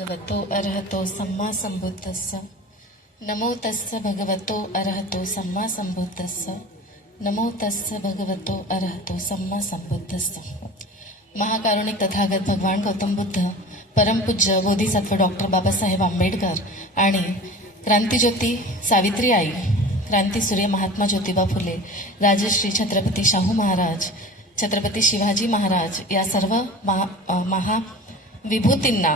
भगवतो अरहतो सम्मा संबुद्धस्स नमो तस्य भगवतो अरहतो सम्मा संबुद्धस्स नमो तस्य भगवतो अरहतो सम्मा संबुद्धस्स। महाकारुणिक तथागत भगवान गौतम बुद्ध, परमपूज्य बोधिसत्व डॉक्टर बाबासाहेब आंबेडकर आणि क्रांतिज्योती सावित्री आई, क्रांतीसूर्य महात्मा ज्योतिबा फुले, राजश्री छत्रपती शाहू महाराज, छत्रपती शिवाजी महाराज या सर्व महाविभूतींना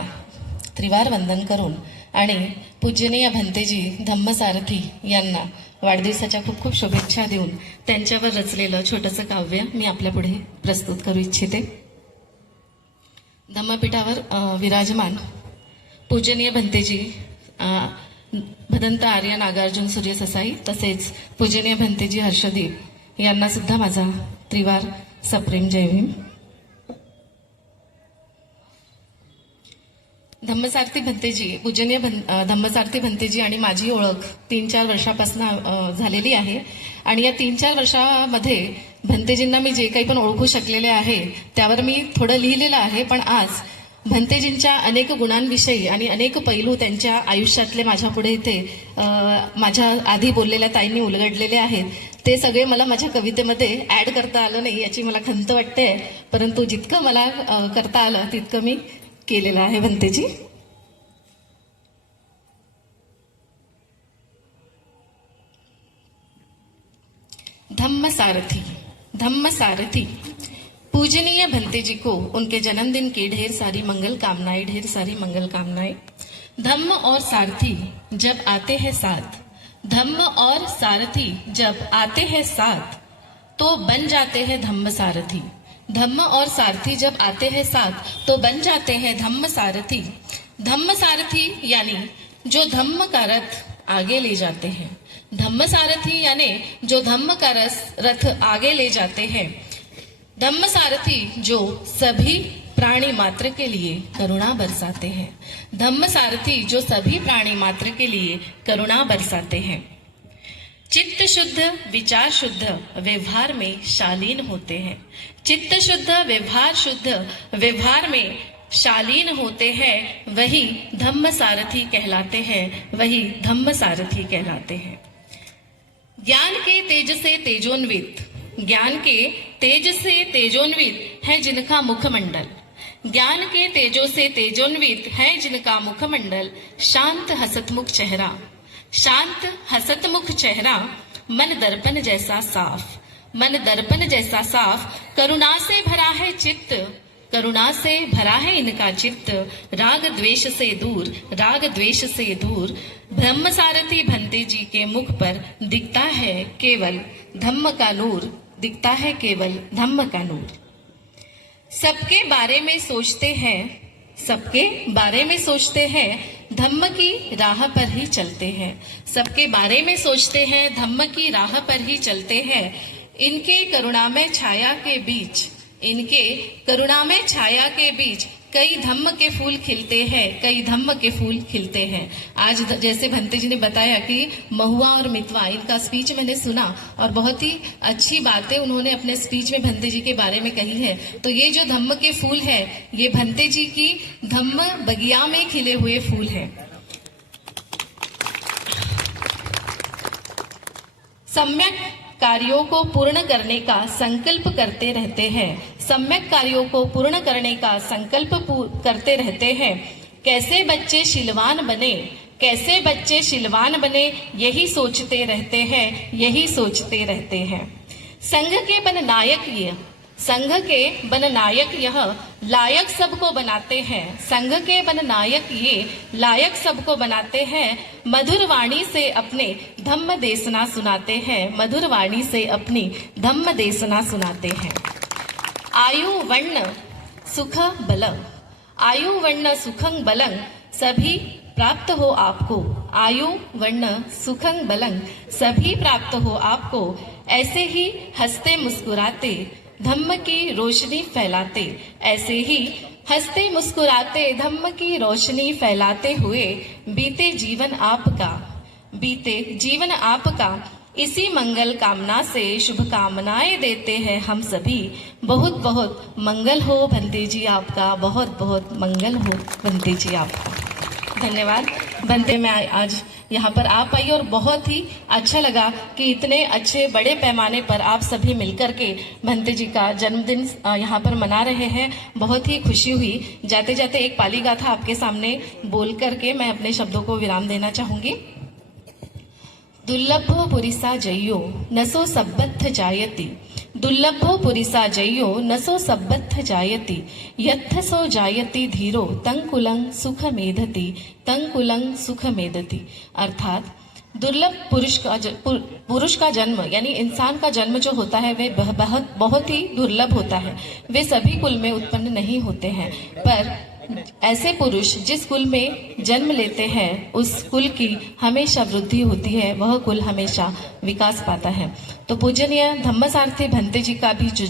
त्रिवार वंदन करून आणि पूजनीय भंतेजी धम्मसारथी यांना वाढदिवसाच्या खूप खूप शुभेच्छा देऊन त्यांच्यावर रचलेलं छोटंसं काव्य मी आपल्या पुढे प्रस्तुत करू इच्छिते। धम्मपीठावर विराजमान पूजनीय भंतेजी भदंत आर्य नागार्जुन सूर्य ससाई तसेच पूजनीय भंतेजी हर्षदीप यांना सुद्धा माझा त्रिवार सप्रेम जय भीम। धम्मसारथी भंतेजी, पूजनीय धम्मसारथी भंतेजी आणि माझी ओळख 3-4 वर्षापासून झालेली आहे आणि या 3-4 वर्षामध्ये भंतेजींना मी जे काही पण ओळखू शकलेले आहे त्यावर मी थोडं लिहिलेलं आहे, पण आज भंतेजींच्या अनेक गुणांविषयी आणि अनेक पैलू त्यांच्या आयुष्यातले माझ्या पुढे इथे माझ्या आधी बोललेल्या ताईंनी उलगडलेले आहेत, ते सगळे मला माझ्या कवितेमध्ये ऍड करता आलं नाही याची मला खंत वाटते, परंतु जितकं मला करता आलं तितकं मी केलेलं आहे। भंतेजी, धम्मसारथी। धम्मसारथी पूजनीय भंतेजी को उनके जन्मदिन की ढेर सारी मंगल कामनाएं, ढेर सारी मंगल कामनाएं। धम्म और सारथी जब आते हैं साथ, धम्म और सारथी जब आते हैं साथ तो बन जाते हैं धम्म सारथी। धम्म और सारथी जब आते हैं साथ तो बन जाते हैं धम्म सारथी। धम्म सारथी यानी जो धम्म का रथ आगे ले जाते हैं। धम्म सारथी यानी जो धम्म का रथ आगे ले जाते हैं। धम्म सारथी जो सभी प्राणी मात्र के लिए करुणा बरसाते हैं। धम्म सारथी जो सभी प्राणी मात्र के लिए करुणा बरसाते हैं। चित्त शुद्ध विचार शुद्ध व्यवहार में शालीन होते हैं। चित्त शुद्ध व्यवहार शुद्ध व्यवहार में शालीन होते हैं, वही धम्म सारथी कहलाते हैं, वही धम्म सारथी कहलाते हैं। ज्ञान के तेज से तेजोन्वित, ज्ञान के तेज से तेजोन्वित है जिनका मुखमंडल। ज्ञान के तेजों से तेजोन्वित है जिनका मुखमंडल। शांत हसतमुख चेहरा, शांत हसतमुख चेहरा, मन दर्पण जैसा साफ, मन दर्पण जैसा साफ। करुणा से भरा है चित्त, करुणा से भरा है इनका चित्त। राग द्वेष से दूर, राग द्वेष से दूर। ब्रह्म सारथी भंतेजी के मुख पर दिखता है केवल धम्म का नूर, दिखता है केवल धम्म का नूर। सबके बारे में सोचते हैं, सबके बारे में सोचते हैं, धम्म की राह पर ही चलते हैं। सबके बारे में सोचते हैं, धम्म की राह पर ही चलते हैं। इनके करुणामय छाया के बीच, इनके करुणामय छाया के बीच कई धम्म के फूल खिलते हैं, कई धम्म के फूल खिलते हैं। आज जैसे भंते जी ने बताया कि महुआ और मितवा, इनका स्पीच मैंने सुना और बहुत ही अच्छी बातें उन्होंने अपने स्पीच में भंते जी के बारे में कही है। तो ये जो धम्म के फूल है ये भंते जी की धम्म बगिया में खिले हुए फूल है। सम्यक कार्यों को पूर्ण करने का संकल्प करते रहते हैं। सम्यक कार्यों को पूर्ण करने का संकल्प करते रहते हैं। कैसे बच्चे शीलवान बने, कैसे बच्चे शीलवान बने, यही सोचते रहते हैं, यही सोचते रहते हैं। संघ के बन नायक ये, संघ के बन नायक यह लायक सबको बनाते हैं। संघ के बन नायक ये लायक सबको बनाते हैं। मधुर वाणी से अपने धम्म देशना सुनाते हैं, मधुर वाणी से अपनी धम्म देशना सुनाते हैं। आयु वर्ण सुख बलम, आयु वर्ण सुखं बलंग सभी प्राप्त हो आपको। आयु वर्ण सुखं बलंग सभी प्राप्त हो आपको। ऐसे ही हंसते मुस्कुराते धम्म की रोशनी फैलाते, ऐसे ही हंसते मुस्कुराते धम्म की रोशनी फैलाते हुए बीते जीवन आपका, बीते जीवन आपका। इसी मंगल कामना से शुभकामनाएं देते हैं हम सभी। बहुत बहुत मंगल हो भंते जी आपका, बहुत बहुत मंगल हो भंते जी आपका। धन्यवाद बनते। मैं आज यहाँ पर आ पाई और बहुत ही अच्छा लगा कि इतने अच्छे बड़े पैमाने पर आप सभी मिलकर के भंते जी का जन्मदिन यहाँ पर मना रहे हैं। बहुत ही खुशी हुई। जाते जाते एक पाली गाथा आपके सामने बोल करके मैं अपने शब्दों को विराम देना चाहूंगी। दुर्लभो पुरिसा जयो नसो सब्बथ जायति, दुर्लभो पुरिसा जयो नसो सब्बथ जायति, यत्थसो जायति धीरो तंकुलं सुख मेधति, तंकुलं सुख मेधति। अर्थात दुर्लभ पुरुष का जन्म यानी इंसान का जन्म जो होता है वे बहुत ही दुर्लभ होता है। वे सभी कुल में उत्पन्न नहीं होते हैं, पर ऐसे पुरुष जिस कुल में जन्म लेते हैं उस कुल की हमेशा वृद्धि होती है, वह कुल हमेशा विकास पाता है। तो पूजनीय धम्मसारथी भंते जी का भी जो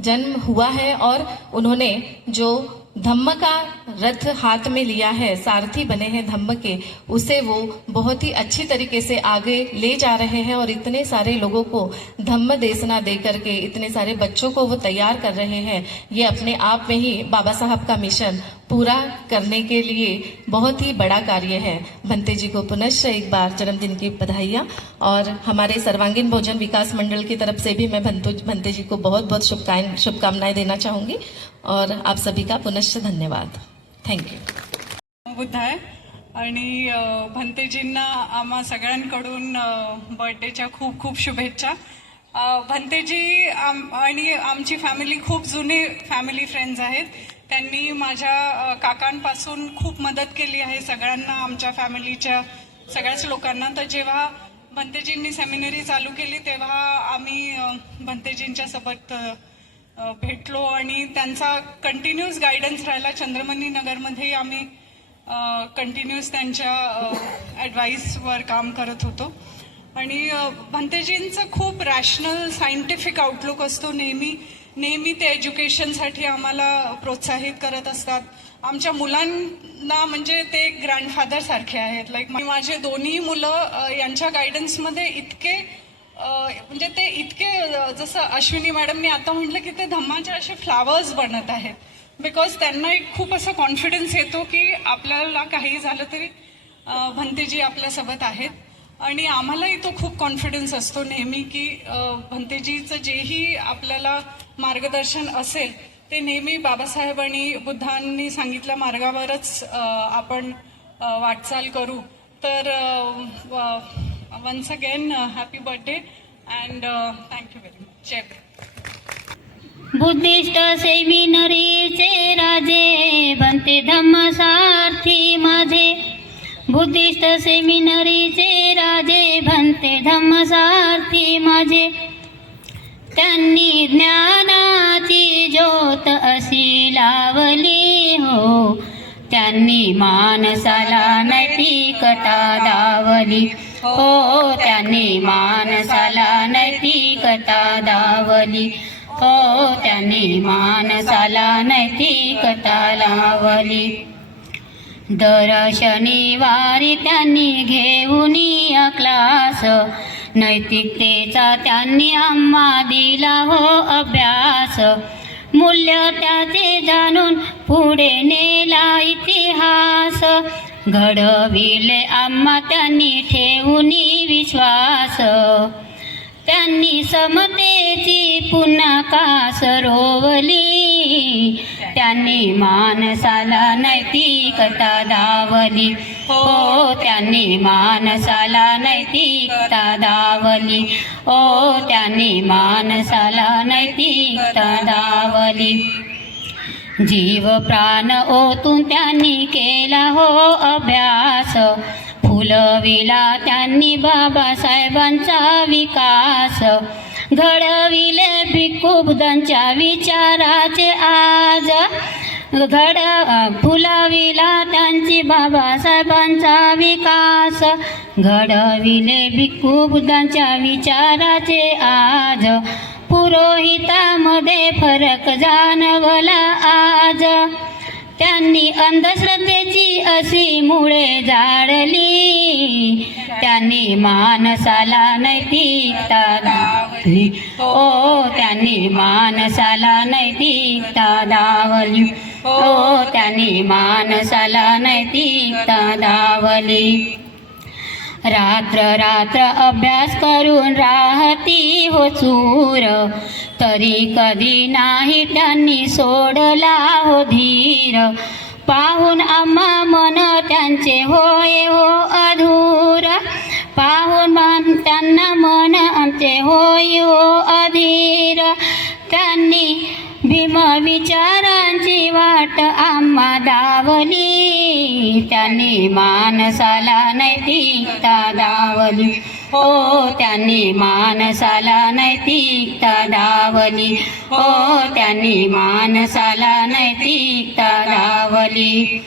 जन्म हुआ है और उन्होंने जो धम्म का रथ हाथ में लिया है, सारथी बने हैं धम्म के, उसे वो बहुत ही अच्छी तरीके से आगे ले जा रहे हैं और इतने सारे लोगों को धम्म देशना दे करके इतने सारे बच्चों को वो तैयार कर रहे हैं। ये अपने आप में ही बाबा साहब का मिशन पूरा करने के लिए बहुत ही बड़ा कार्य है। भंते जी को पुनश्च एक बार जन्मदिन की बधाइयाँ और हमारे सर्वांगीण भोजन विकास मंडल की तरफ से भी मैं भंते जी को बहुत बहुत शुभकामनाएं देना चाहूँगी और आप सभी का पुनश्च धन्यवाद। थँक्यू। बुद्ध आहे आणि भंतेजींना आम्हा सगळ्यांकडून बर्थडेच्या खूप खूप शुभेच्छा। भंतेजी आणि आमची फॅमिली खूप जुने फॅमिली फ्रेंड्स आहेत। त्यांनी माझ्या काकांपासून खूप मदत केली आहे सगळ्यांना, आमच्या फॅमिलीच्या सगळ्याच लोकांना। तर जेव्हा भंतेजींनी सेमिनरी चालू केली तेव्हा आम्ही भंतेजींच्या सोबत भेटलो आणि त्यांचा कंटिन्यूस गायडन्स राहिला। चंद्रमणी नगरमध्ये आम्ही कंटिन्यूस त्यांच्या ॲडवाईसवर काम करत होतो आणि भंतेजींचं खूप रॅशनल सायंटिफिक आउटलुक असतो। नेहमी ते एज्युकेशनसाठी आम्हाला प्रोत्साहित करत असतात। आमच्या मुलांना म्हणजे ते ग्रँडफादर सारखे आहेत। लाईक माझे दोन्ही मुलं यांच्या गायडन्समध्ये इतके म्हणजे ते इतके, जसं अश्विनी मॅडमनी आता म्हटलं की ते धम्माचे असे फ्लावर्स बनत आहेत, बिकॉज त्यांना एक खूप असा कॉन्फिडन्स येतो की आपल्याला काही झालं तरी भंतेजी आपल्यासोबत आहेत। आणि आम्हालाही तो खूप कॉन्फिडन्स असतो नेहमी की भंतेजीचं जेही आपल्याला मार्गदर्शन असेल ते नेहमी बाबासाहेब आणि बुद्धांनी सांगितल्या मार्गावरच आपण वाटचाल करू। तर once again happy birthday and thank you very much. जय भीम। बुद्धिस्ट सेमिनरीचे राजे भंते धम्मसारथी माझे, बुद्धिस्ट सेमिनरीचे राजे भंते धम्मसारथी माझे। त्यांनी ज्ञानाची ज्योत अशी लावली हो, त्यांनी मानसाला नैतिकता दावली हो, त्यांनी मानसाला नैतिकता दावली हो, त्यांनी मानसाला नैतिकता लावली। दर शनिवारी त्यांनी घेऊन क्लास, नैतिकतेचा त्यांनी आम्हा दिला हो अभ्यास। मूल्य त्याचे जाणून पुढे नेला इतिहास, घडविले आम्हा त्यांनी ठेवून विश्वास। त्यांनी समतेची पुन्हा कास रोवली, त्यांनी मानसाला नैतिकता दावली हो, त्यांनी मानसाला नैतिकता दावली हो, त्यांनी मानसाला नैतिकता दावली। जीव प्राण ओतून त्यांनी केला हो अभ्यास, फुलविला त्यांनी बाबासाहेबांचा विकास। घडविले भिक्खू बुद्धांच्या विचाराचे आज, फुलविला त्यांची बाबासाहेबांचा विकास। घडविले भिक्खू बुद्धांच्या विचाराचे आज, पुरोहितामध्ये फरक जाणवला आज। त्यांनी अंधश्रद्धेची अशी मुळे झाडली, त्यांनी मानसाला नैतिकता दावली ओ, त्यांनी मानसाला नैतिकता दावली ओ त्यांनी माणसाला नैतिकता दावली. रात्र रात्र अभ्यास करून राहती हो चूर, तरी कधी नाही त्यांनी सोडला हो धीर. पाहून आम्हा मन त्यांचे होय हो अधूर, पाहून त्यांना मन आमचे होय हो अधीर. त्यांनी भीम विचारांची वाट आम्हा दावली, त्यांनी माणसाला नैतिकता दावली. ओ त्यांनी माणसाला नैतिकता दावली, ओ त्यांनी माणसाला नैतिकता दावली.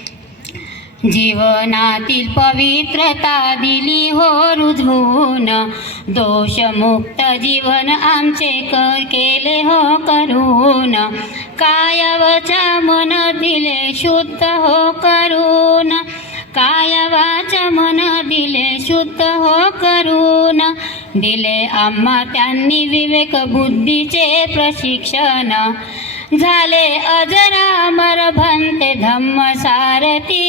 जीवनातील पवित्रता दिली हो रुजवून, दोषमुक्त जीवन आमचे केले हो करून. काय वाचा मन दिले शुद्ध हो करून, काय वाचा मन दिले शुद्ध हो करून. दिले आम्हा त्यांनी विवेक बुद्धीचे प्रशिक्षण, झाले अजरामर भंते धम्म सारथी.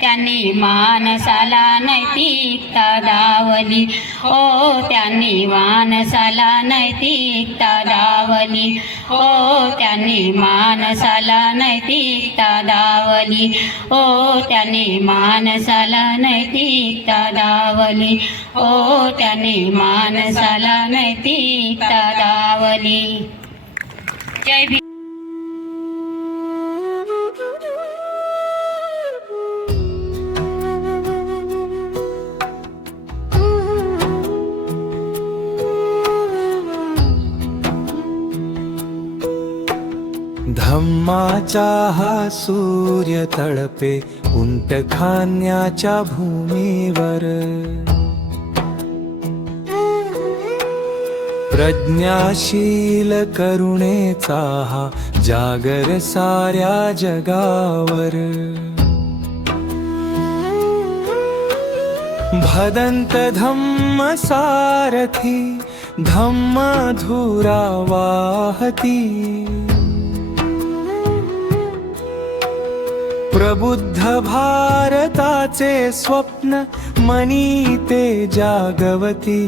त्यांनी माणसाला नैतिकता दावली, ओ त्यांनी माणसाला नैतिकता दावली, ओ त्यांनी माणसाला नैतिकता दावली, ओ त्यांनी माणसाला नैतिकता दावली, ओ त्यांनी माणसाला नैतिकता दावली. जय भीम. धम्माचा हा सूर्य तळपे उंट खाण्याच्या भूमीवर. प्रज्ञाशील करुणेचा हा जागर साऱ्या जगावर. भदंत धम्म सारथी धम्म धुरा वाहती. प्रबुद्ध भारताचे स्वप्न मनी ते जागवती.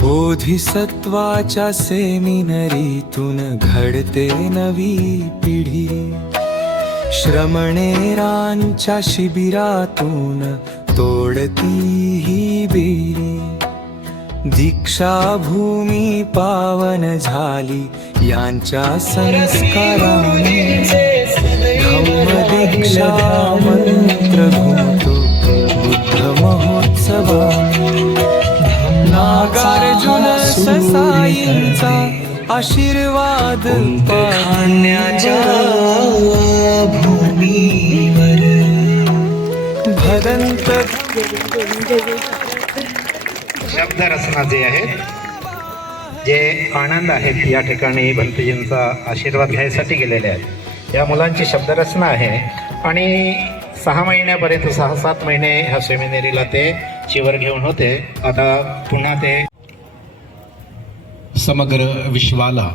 बोधिसत्वाच्या सेमिनरीतून घडते नवी पिढी. श्रमणेरांच्या शिबिरातून तोडती ही बेरी. दीक्षाभूमी पावन झाली यांच्या संस्काराने. धम्मदीक्षा मंत्र घुमतो बुद्ध महोत्सवाने. नागार्जुन ससाईंचा आशीर्वाद पाहण्याच्या भूमीवर. भदंत शब्दरचना जे आहेत, जे आनंद आहेत, या ठिकाणी भंतेजींचा आशीर्वाद घ्यायसाठी गेलेले आहेत. या मुलांची शब्दरचना आहे आणि 6 महिन्यापर्यंत 6-7 महिने ह्या सेमिनरीला ते शिवर घेऊन होते. आता पुन्हा ते समग्र विश्वाला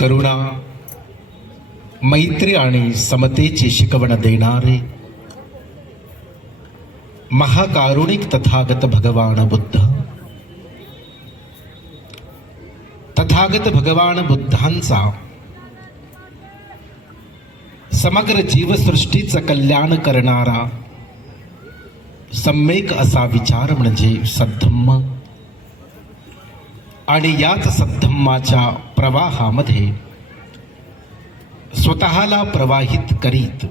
करुणा, मैत्री आणि समतेची शिकवण देणारे महाकारुणिक तथागत भगवान बुद्ध. तथागत भगवान बुद्धांचा समग्र जीवसृष्टीचं कल्याण करणारा सम्यक असा विचार म्हणजे सद्धम्म. आणि याच सद्धम्माच्या प्रवाहामध्ये स्वतःला प्रवाहित करीत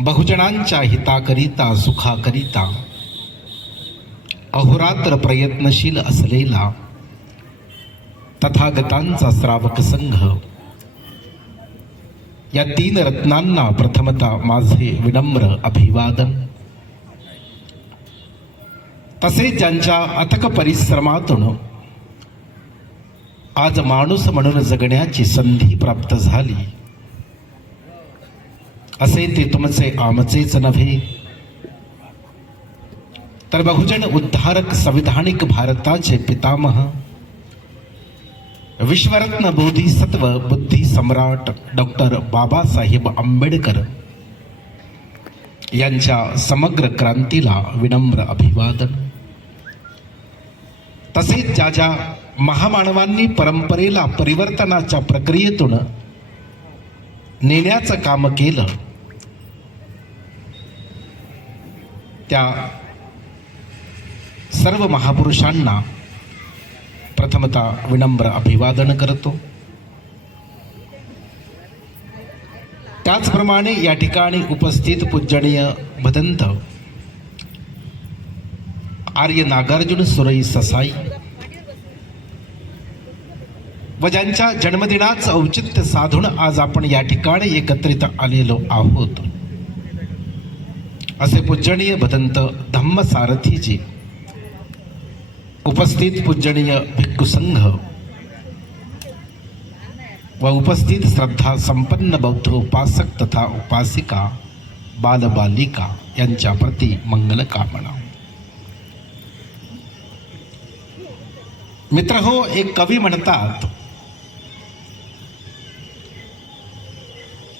बहुजनांच्या हिताकरिता, सुखाकरिता अहोरात्र प्रयत्नशील असलेला तथागतांचा श्रावक संघ, या 3 रत्नांना प्रथमतः माझे विनम्र अभिवादन. तसेच ज्यांच्या अथक परिश्रमातून आज माणूस म्हणून जगण्याची संधी प्राप्त झाली, असे ते तुमचे आमचेच नव्हे, तर बहुजन उद्धारक संविधानिक भारताचे पितामह विश्वरत्न बोधिसत्व बुद्धी सम्राट डॉक्टर बाबासाहेब आंबेडकर यांच्या समग्र क्रांतीला विनम्र अभिवादन. तसेच ज्या ज्या महामानवांनी परंपरेला परिवर्तनाच्या प्रक्रियेतून नेण्याचं काम केलं त्या सर्व महापुरुषांना प्रथमतः विनम्र अभिवादन करतो. त्याचप्रमाणे या ठिकाणी उपस्थित पूजनीय भदंत आर्य नागार्जुन सुरई ससाई व ज्यांच्या जन्मदिनाचं औचित्य साधून आज आपण या ठिकाणी एकत्रित आलेलो आहोत असे पूजनीय भदंत धम्मसारथीजी, उपस्थित पूजनीय भिक्खू संघ व उपस्थित श्रद्धा संपन्न बौद्ध उपासक तथा उपासिका बालबालिका यांच्या प्रती मंगल कामना. मित्र हो, एक कवी म्हणतात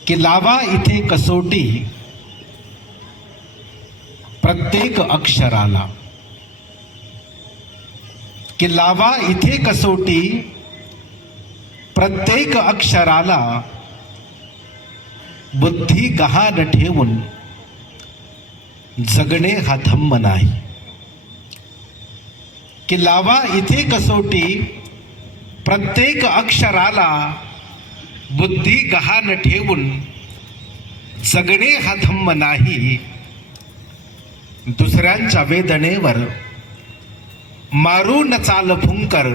की लावा इथे कसोटी प्रत्येक अक्षराला, की लावा इथे कसोटी प्रत्येक अक्षराला, बुद्धी गहाण ठेवून जगणे हा धम्म नाही. की लावा इथे कसोटी प्रत्येक अक्षराला, बुद्धी गहाण ठेवून जगणे हा धम्म नाही. दुसऱ्यांच्या वेदनेवर मारून चाल फुंकर,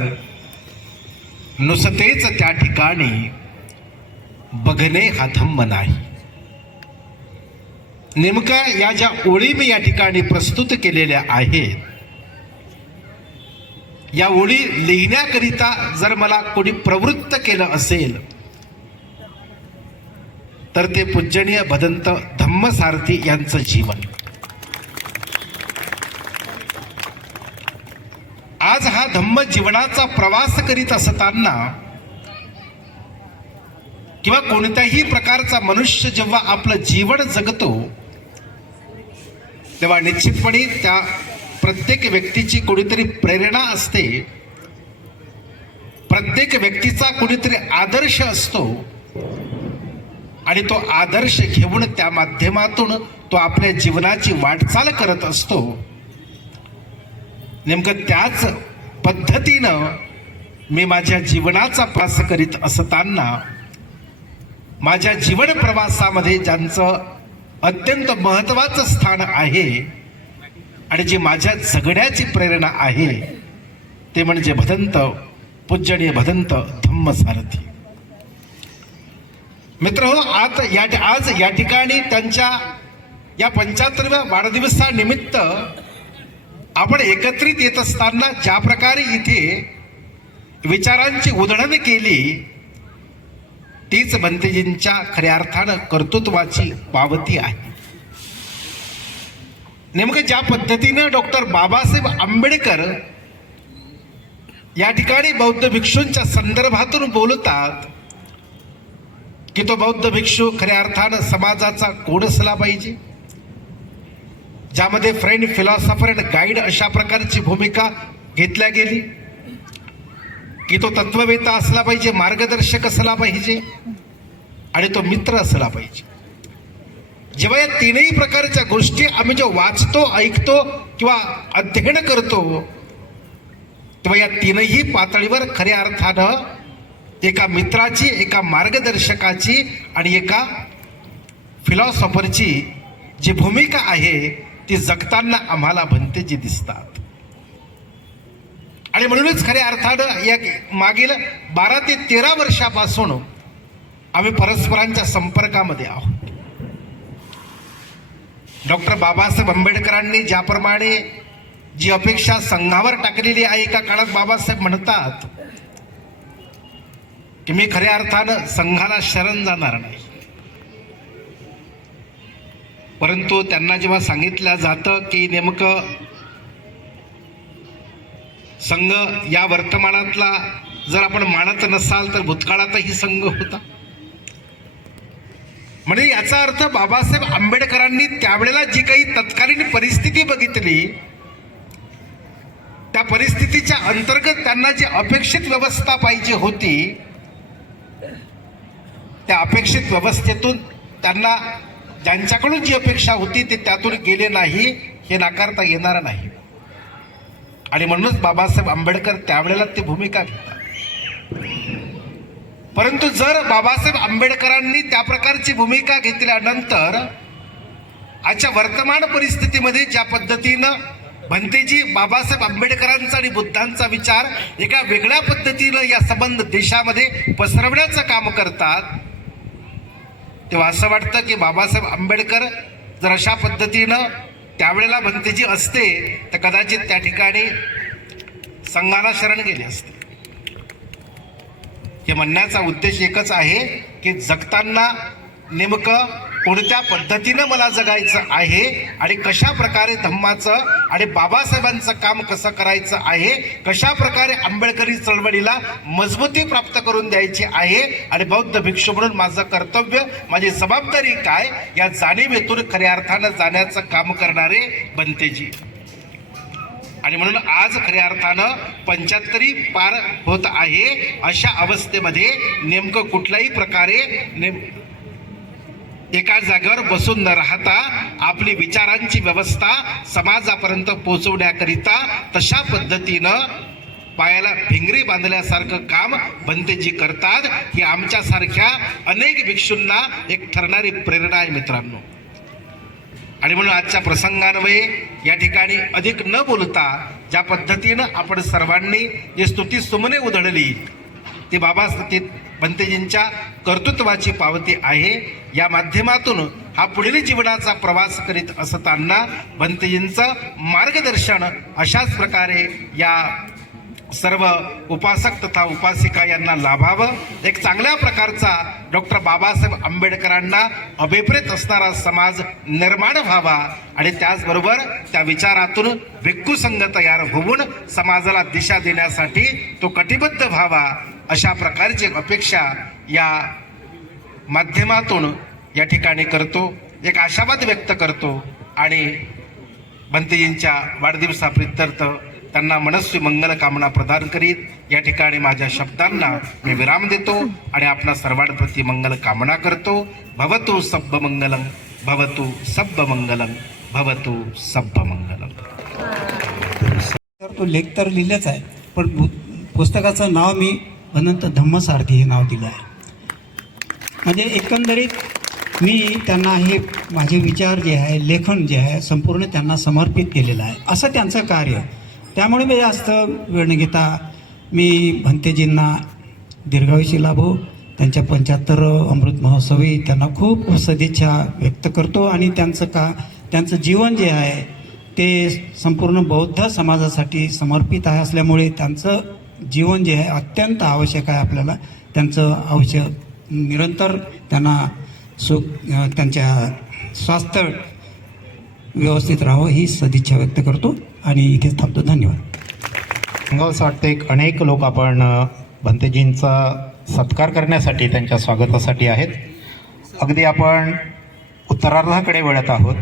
नुसतेच त्या ठिकाणी बघणे हा धम्म नाही. नेमका या ज्या ओळी मी या ठिकाणी प्रस्तुत केलेल्या आहेत, या ओळी लिहिण्याकरिता जर मला कोणी प्रवृत्त केलं असेल तर ते पूजनीय भदंत धम्मसारथी यांचं जीवन. आज हा धम्म जीवनाचा प्रवास करीत असताना किंवा कोणत्याही प्रकारचा मनुष्य जेव्हा आपलं जीवन जगतो तेव्हा निश्चितपणे त्या प्रत्येक व्यक्तीची कोणीतरी प्रेरणा असते, प्रत्येक व्यक्तीचा कोणीतरी आदर्श असतो आणि तो आदर्श घेऊन त्या माध्यमातून तो आपल्या जीवनाची वाटचाल करत असतो. नेमकं त्याच पद्धतीनं मी माझ्या जीवनाचा प्रवास करीत असताना माझ्या जीवन प्रवासामध्ये ज्यांचं अत्यंत महत्त्वाचं स्थान आहे आणि जी माझ्या जगण्याची प्रेरणा आहे ते म्हणजे भदंत पूजनीय भदंत धम्मसारथी. मित्रहो, आज या ठिकाणी त्यांच्या या 75व्या वाढदिवसानिमित्त आपण एकत्रित येत असताना ज्या प्रकारे इथे विचारांची उधळण केली तीच भंतेजींच्या खऱ्या अर्थानं कर्तृत्वाची पावती आहे. नेमकं ज्या पद्धतीनं डॉक्टर बाबासाहेब आंबेडकर या ठिकाणी बौद्ध भिक्षूंच्या संदर्भातून बोलतात की तो बौद्ध भिक्षू खऱ्या अर्थानं समाजाचा कोण असला पाहिजे, ज्यामध्ये फ्रेंड, फिलॉसॉफर अँड गाईड अशा प्रकारची भूमिका घेतल्या गेली, की तो तत्ववेता असला पाहिजे, मार्गदर्शक असला पाहिजे आणि तो मित्र असला पाहिजे. जेव्हा या तीनही प्रकारच्या गोष्टी आम्ही जे वाचतो, ऐकतो किंवा अध्ययन करतो तेव्हा या तीनही पातळीवर खऱ्या अर्थानं एका मित्राची, एका मार्गदर्शकाची आणि एका फिलॉसॉफरची जी भूमिका आहे ती जगताना आम्हाला भंतेजी दिसतात. आणि म्हणूनच खऱ्या अर्थानं या मागील 12 ते 13 वर्षापासून आम्ही परस्परांच्या संपर्कामध्ये आहोत. डॉक्टर बाबासाहेब आंबेडकरांनी ज्याप्रमाणे जी अपेक्षा संघावर टाकलेली आहे, एका काळात बाबासाहेब म्हणतात की मी खऱ्या अर्थानं संघाला शरण जाणार नाही, परंतु त्यांना जेव्हा सांगितलं जातं की नेमकं संघ या वर्तमानातला जर आपण मानत नसाल तर भूतकाळातही संघ होता. म्हणजे याचा अर्थ बाबासाहेब आंबेडकरांनी त्यावेळेला जी काही तत्कालीन परिस्थिती बघितली, त्या परिस्थितीच्या अंतर्गत त्यांना जी अपेक्षित व्यवस्था पाहिजे होती, त्या अपेक्षित व्यवस्थेतून त्यांना ज्यांच्याकडून जी अपेक्षा होती ते त्यातून गेले नाही हे नाकारता येणार नाही. आणि म्हणूनच बाबासाहेब आंबेडकर त्यावेळेला ती भूमिका घेतात. परंतु जर बाबासाहेब आंबेडकरांनी त्या प्रकारची भूमिका घेतल्यानंतर आजच्या वर्तमान परिस्थितीमध्ये ज्या पद्धतीनं भंतेजी बाबासाहेब आंबेडकरांचा आणि बुद्धांचा विचार एका वेगळ्या पद्धतीनं या संबंध देशामध्ये पसरवण्याचं काम करतात, तेव्हा असं वाटतं की बाबासाहेब आंबेडकर जर अशा पद्धतीनं त्यावेळेला भंतेजी असते तर कदाचित त्या ठिकाणी संघाला शरण गेले असते. हे म्हणण्याचा उद्देश एकच आहे की जगताना नेमकं कोणत्या पद्धतीनं मला जगायचं आहे आणि कशा प्रकारे धम्माचं आणि बाबासाहेबांचं काम कसं करायचं आहे, कशा प्रकारे आंबेडकरी चळवळीला मजबूती प्राप्त करून द्यायची आहे आणि बौद्ध भिक्षू म्हणून माझं कर्तव्य, माझी जबाबदारी काय, या जाणीवेतून खऱ्या अर्थानं जाण्याचं काम करणारे भंतेजी. आणि म्हणून आज खऱ्या अर्थानं 75 पार होत आहे. अशा अवस्थेमध्ये नेमकं कुठल्याही प्रकारे एका जागेवर बसून न राहता आपली विचारांची व्यवस्था समाजापर्यंत पोहोचवण्याकरिता तशा पद्धतीनं पायाला भिंगरी बांधल्यासारखं काम भंतेजी करतात. ही आमच्यासारख्या अनेक भिक्षूंना एक ठरणारी प्रेरणा आहे मित्रांनो. आणि म्हणून आजच्या प्रसंगान्वये या ठिकाणी अधिक न बोलता ज्या पद्धतीनं आपण सर्वांनी जी स्तुती सुमने उधळली ती बाबासाहेब भंतेजींच्या कर्तृत्वाची पावती आहे. या माध्यमातून हा पुढील जीवनाचा प्रवास करीत असताना भंतेजींचं मार्गदर्शन अशाच प्रकारे या सर्व उपासक तथा उपासिका यांना लाभावं. एक चांगल्या प्रकारचा डॉक्टर बाबासाहेब आंबेडकरांना अभिप्रेत असणारा समाज निर्माण व्हावा आणि त्याचबरोबर त्या विचारातून भिक्खू संघ तयार होऊन समाजाला दिशा देण्यासाठी तो कटिबद्ध व्हावा, अशा प्रकारची अपेक्षा या माध्यमातून या ठिकाणी करतो. एक आशावाद व्यक्त करतो आणि भंतेजींच्या वाढदिवसाप्रित्यर्थ त्यांना मनस्वी मंगल कामना प्रदान करीत या ठिकाणी माझ्या शब्दांना मी विराम देतो आणि आपणा सर्वांप्रती मंगल कामना करतो. भवतु सब्ब मंगलम, भवतु सब्ब मंगलम, भवतु सब्ब मंगलम. तो लेख तर लिहिलेच आहे, पण पुस्तकाचं नाव मी अनंत धम्मसारथी हे नाव दिलं आहे. म्हणजे एकंदरीत मी त्यांना हे माझे विचार जे आहे, लेखन जे आहे, संपूर्ण त्यांना समर्पित केलेलं आहे. असं त्यांचं कार्य. त्यामुळे मी जास्त वेळ न घेता मी भंतेजींना दीर्घायुष्य लाभो, त्यांच्या 75 अमृत महोत्सवी त्यांना खूप सदिच्छा व्यक्त करतो. आणि त्यांचं जीवन जे आहे ते संपूर्ण बौद्ध समाजासाठी समर्पित आहे असल्यामुळे त्यांचं जीवन जे आहे अत्यंत आवश्यक आहे. आपल्याला त्यांचं आवश्यक निरंतर त्यांना त्यांच्या स्वास्थ्य व्यवस्थित राहावं ही सदिच्छा व्यक्त करतो आणि इथेच थांबतो. धन्यवाद. मला असं वाटतं एक अनेक लोक आपण भंतेजींचा सत्कार करण्यासाठी, त्यांच्या स्वागतासाठी आहेत. अगदी आपण उत्तरार्धाकडे वळत आहोत.